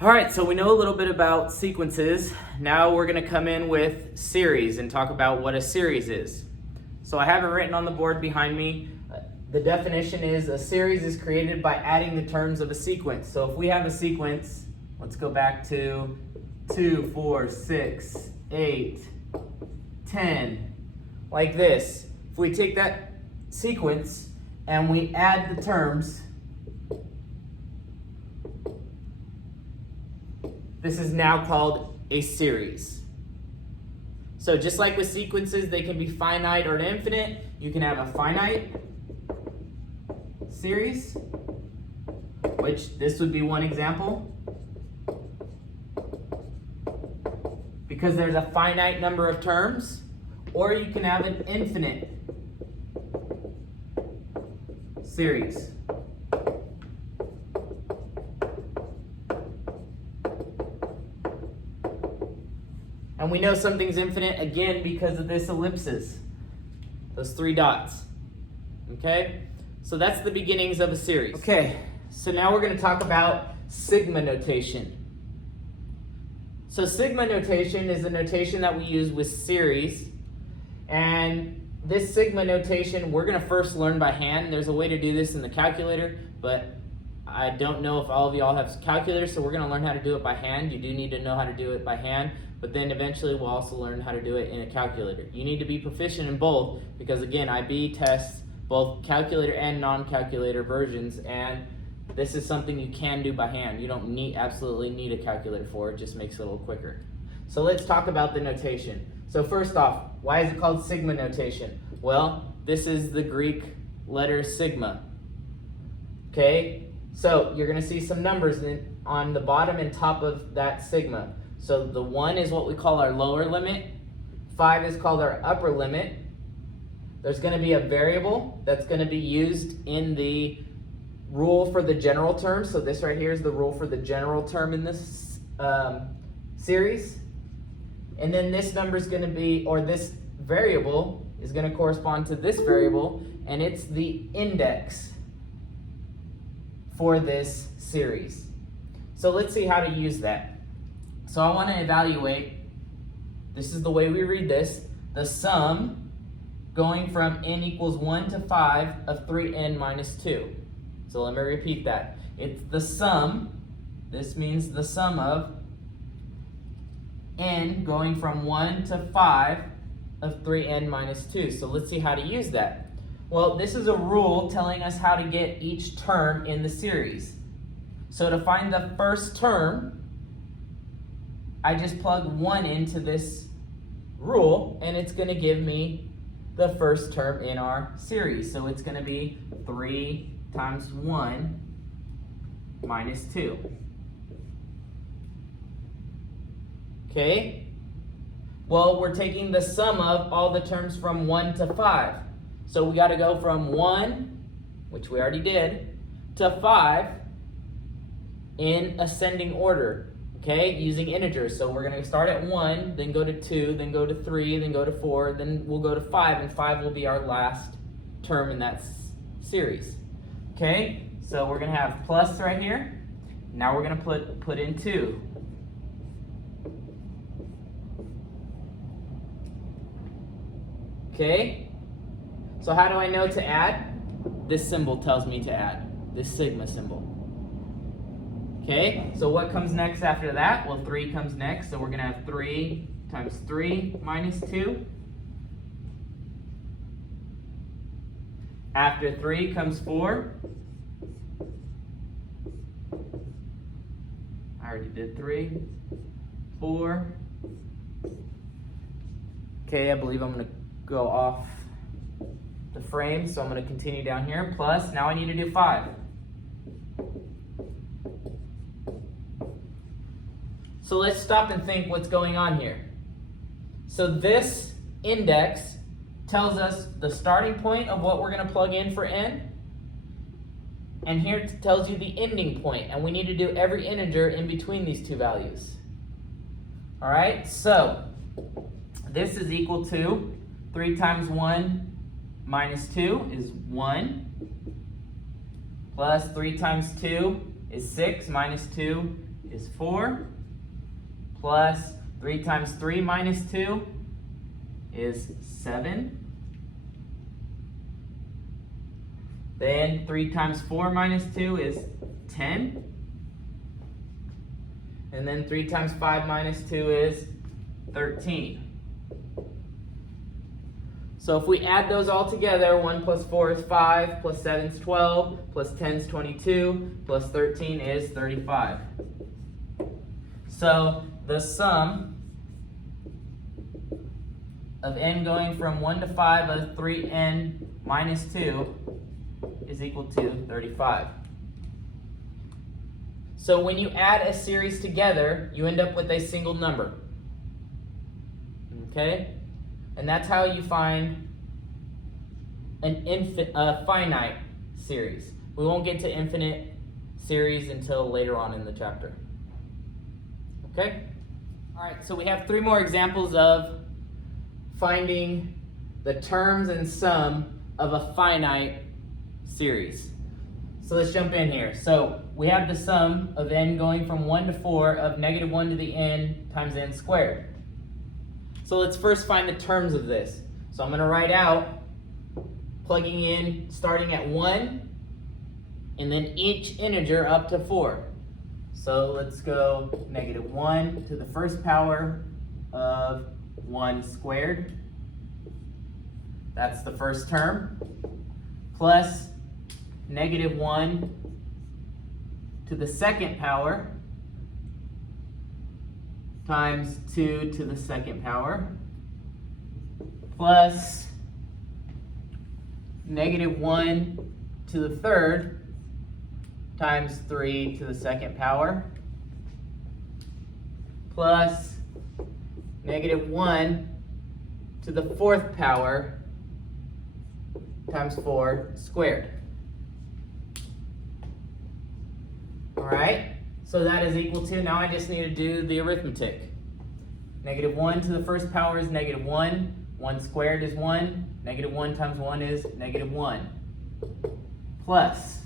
All right, so we know a little bit about sequences. Now we're going to come in with series and talk about what a series is. So I have it written on the board behind me. The definition is a series is created by adding the terms of a sequence. So if we have a sequence, let's go back to 2, 4, 6, 8, 10, like this. If we take that sequence and we add the terms, this is now called a series. So just like with sequences, they can be finite or infinite. You can have a finite series, which this would be one example, because there's a finite number of terms, or you can have an infinite series. And we know something's infinite again because of this ellipsis, those 3 dots. Okay? So that's the beginnings of a series. Okay, so now we're going to talk about sigma notation. So sigma notation is the notation that we use with series. And this sigma notation we're going to first learn by hand. There's a way to do this in the calculator, but I don't know if all of y'all have calculators, so we're going to learn how to do it by hand. You do need to know how to do it by hand, but then eventually we'll also learn how to do it in a calculator. You need to be proficient in both because, again, IB tests both calculator and non-calculator versions, and this is something you can do by hand. You don't absolutely need a calculator for it. It just makes it a little quicker. So let's talk about the notation. So first off, why is it called sigma notation? Well, this is the Greek letter sigma. Okay, so you're going to see some numbers on the bottom and top of that sigma. So the 1 is what we call our lower limit. 5 is called our upper limit. There's going to be a variable that's going to be used in the rule for the general term. So this right here is the rule for the general term in this series. And then this number is going to be, or this variable is going to correspond to this variable, and it's the index for this series. So let's see how to use that. So I want to evaluate, this is the way we read this, the sum going from n equals 1 to 5 of 3n minus 2. So let me repeat that. It's the sum, this means the sum of n going from 1 to 5 of 3n minus 2. So let's see how to use that. Well, this is a rule telling us how to get each term in the series. So to find the first term, I just plug 1 into this rule, and it's going to give me the first term in our series. So it's going to be 3 times 1 minus 2. Okay? Well, we're taking the sum of all the terms from 1 to 5. So we got to go from 1, which we already did, to 5 in ascending order. Okay, using integers. So we're going to start at 1, then go to 2, then go to 3, then go to 4, then we'll go to 5, and 5 will be our last term in that series. Okay, so we're going to have plus right here. Now we're going to put in 2. Okay, so how do I know to add? This symbol tells me to add, this sigma symbol. Okay, so what comes next after that? Well, 3 comes next, so we're going to have 3 times 3 minus 2. After 3 comes 4. I already did 3. 4. Okay, I believe I'm going to go off the frame, so I'm going to continue down here. Plus, now I need to do 5. So let's stop and think what's going on here. So this index tells us the starting point of what we're going to plug in for n. And here it tells you the ending point. And we need to do every integer in between these two values. All right, so this is equal to 3 times 1 minus 2 is 1. Plus 3 times 2 is 6. Minus 2 is 4, plus 3 times 3 minus 2 is 7. Then 3 times 4 minus 2 is 10. And then 3 times 5 minus 2 is 13. So if we add those all together, 1 plus 4 is 5, plus 7 is 12, plus 10 is 22, plus 13 is 35. So the sum of n going from 1 to 5 of 3n minus 2 is equal to 35. So when you add a series together, you end up with a single number. Okay? And that's how you find a finite series. We won't get to infinite series until later on in the chapter. Okay? All right, so we have 3 more examples of finding the terms and sum of a finite series. So let's jump in here. So we have the sum of n going from 1 to 4 of negative 1 to the n times n squared. So let's first find the terms of this. So I'm going to write out, plugging in, starting at 1, and then each integer up to 4. So let's go negative 1 to the first power of 1 squared. That's the first term. Plus negative 1 to the second power times 2 to the second power, plus negative 1 to the third times 3 to the second power, plus negative 1 to the fourth power times 4 squared. All right? So that is equal to, now I just need to do the arithmetic. Negative 1 to the first power is negative 1. 1 squared is 1. Negative 1 times 1 is negative 1. Plus,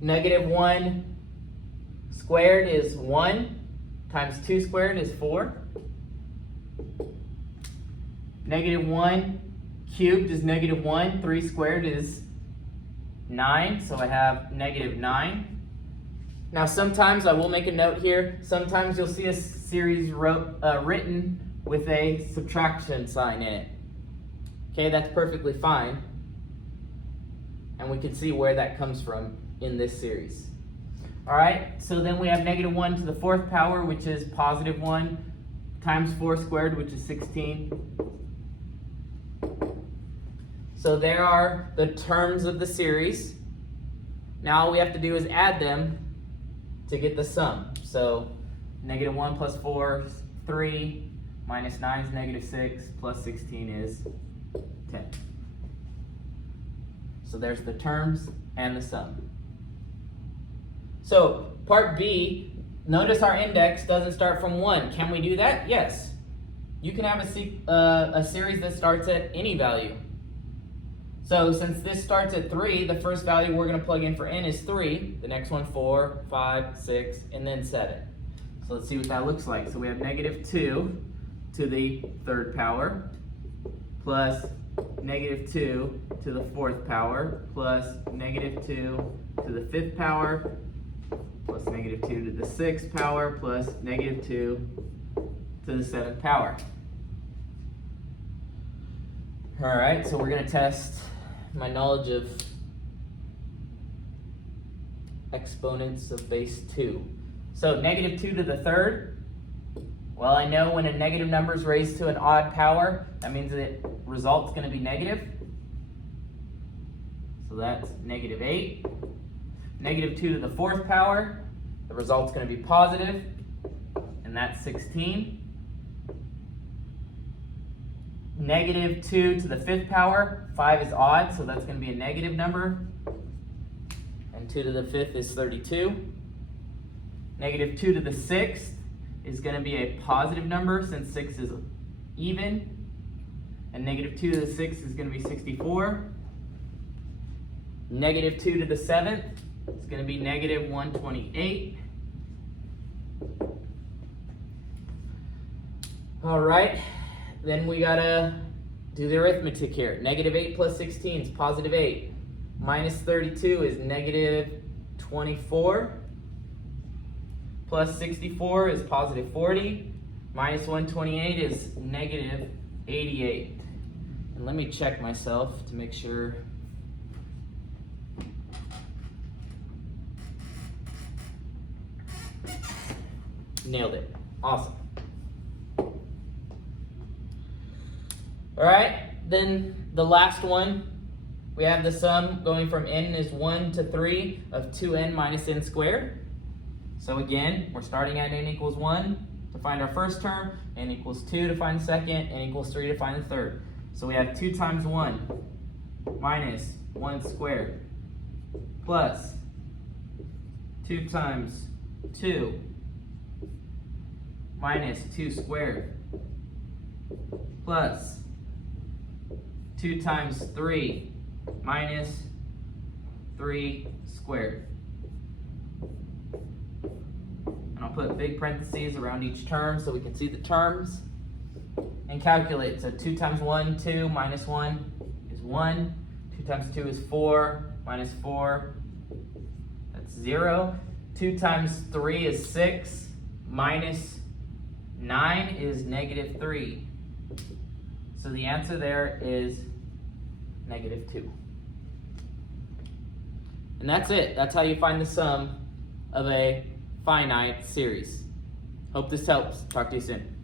negative 1 squared is 1 times 2 squared is 4. Negative 1 cubed is negative 1. 3 squared is 9. So I have negative 9. Now sometimes, I will make a note here, sometimes you'll see a series written with a subtraction sign in it. Okay, that's perfectly fine. And we can see where that comes from in this series. Alright, so then we have negative 1 to the fourth power, which is positive 1, times 4 squared, which is 16. So there are the terms of the series. Now all we have to do is add them to get the sum. So negative 1 plus 4 is 3, minus 9 is negative 6, plus 16 is 10. So there's the terms and the sum. So part B, notice our index doesn't start from 1. Can we do that? Yes. You can have a series that starts at any value. So since this starts at 3, the first value we're going to plug in for n is 3. The next one 4, 5, 6, and then 7. So let's see what that looks like. So we have negative 2 to the third power, plus negative 2 to the fourth power, plus negative 2 to the fifth power, plus negative 2 to the sixth power, plus negative 2 to the seventh power. All right, so we're going to test my knowledge of exponents of base 2. So negative 2 to the third. Well, I know when a negative number is raised to an odd power, that means the result's going to be negative. So that's negative 8. Negative 2 to the fourth power, the result's going to be positive, and that's 16. Negative 2 to the fifth power, 5 is odd, so that's going to be a negative number. And 2 to the fifth is 32. Negative 2 to the sixth is going to be a positive number since 6 is even. And negative 2 to the sixth is going to be 64. Negative 2 to the seventh is going to be negative 128. All right, then we gotta do the arithmetic here. Negative 8 plus 16 is positive 8. Minus 32 is negative 24. Plus 64 is positive 40. Minus 128 is negative 88. And let me check myself to make sure. Nailed it. Awesome. All right, then the last one, we have the sum going from n is 1 to 3 of 2n minus n squared. So again, we're starting at n equals 1 to find our first term, n equals 2 to find the second, n equals 3 to find the third. So we have 2 times 1 minus 1 squared plus 2 times 2 minus 2 squared plus 2 times 3 minus 3 squared. And I'll put big parentheses around each term so we can see the terms. And calculate. So 2 times 1, 2, minus 1 is 1. 2 times 2 is 4, minus 4, that's 0. 2 times 3 is 6, minus 9 is negative 3. So the answer there is negative 2. And that's it. That's how you find the sum of a finite series. Hope this helps. Talk to you soon.